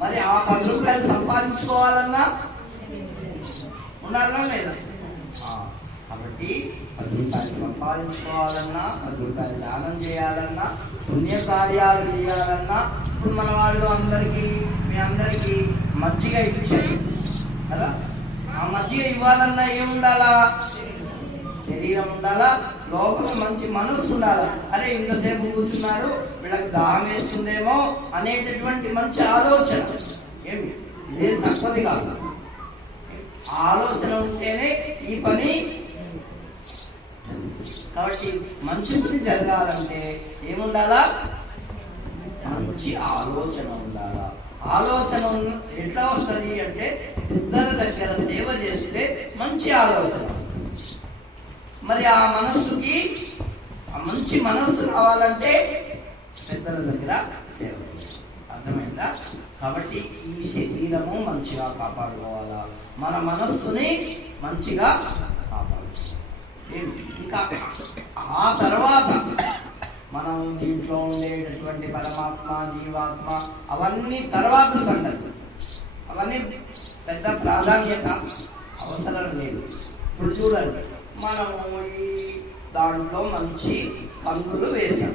మరి ఆ 10 రూపాయలు సంపాదించుకోవాలన్నా ఉండాలన్నా లేదా? కాబట్టి 10 రూపాయలు సంపాదించుకోవాలన్నా, 10 రూపాయలు దానం చేయాలన్నా, పుణ్యకార్యాలు చేయాలన్నా, ఇప్పుడు మన వాళ్ళు మీ అందరికీ మజ్జిగ ఇచ్చారు కదా, ఆ మజ్జిగ ఇవ్వాలన్నా ఏముండాలా? శరీరం ఉండాలా, లోపల మంచి మనస్సు ఉండాలా. అరే ఇంతసేపు కూర్చున్నారు, వీళ్ళకి దాహం వేస్తుందేమో అనేటటువంటి మంచి ఆలోచన. ఏమి ఇదే తక్కువది కాదు, ఆలోచన ఉంటేనే ఈ పని. కాబట్టి మంచి పని జరగాలంటే ఏముండాలా? మంచి ఆలోచన ఉండాలా. ఆలోచన ఎట్లా వస్తుంది అంటే, పెద్దల దగ్గర సేవ చేస్తే మంచి ఆలోచన. మరి ఆ మనస్సుకి ఆ మంచి మనస్సు రావాలంటే పెద్దల దగ్గర సేవ. అర్థమైందా? కాబట్టి ఈ శరీరము మంచిగా కాపాడుకోవాలా, మన మనస్సుని మంచిగా కాపాడుకోవాలి. ఇంకా ఆ తర్వాత మనం దీంట్లో ఉండేటటువంటి పరమాత్మ, జీవాత్మ అవన్నీ తర్వాత సంగతి. అవన్నీ పెద్ద ప్రాధాన్యత అవసరం లేదు. ఇప్పుడు చూడండి, మనము ఈ దాంట్లో మంచి కందులు వేసాం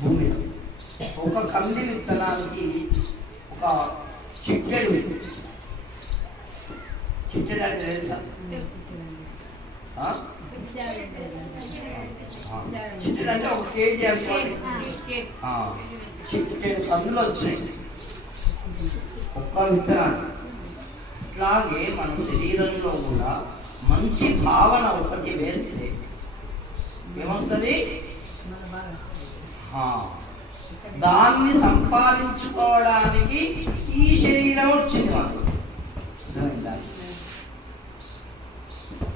భూమిలో. ఒక కంది విత్తనానికి ఒక చిట్టెడు అంటే తెలుసా? చిట్టెడు అంటే 1 కేజీ అనుకోండి. చిట్టెడు కందులు వచ్చాయి ఒక్క విత్తనాన్ని. ఇట్లాగే మన శరీరంలో కూడా మంచి భావన ఒకటి వేస్తే ఏమొస్తుంది? దాన్ని సంపాదించుకోవడానికి ఈ శరీరం వచ్చింది మనకు.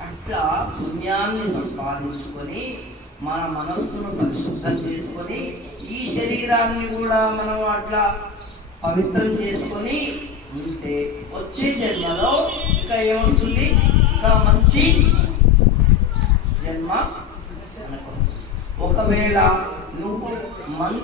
అట్లా పుణ్యాన్ని సంపాదించుకొని మన మనస్సును పరిశుద్ధం చేసుకొని ఈ శరీరాన్ని కూడా మనం అట్లా పవిత్రం చేసుకొని ఉంటే వచ్చే జన్మలో ఇంకా ఏమొస్తుంది? ఇంకా మంచి జన్మ మనకు వస్తుంది. ఒకవేళ నువ్వు మంచి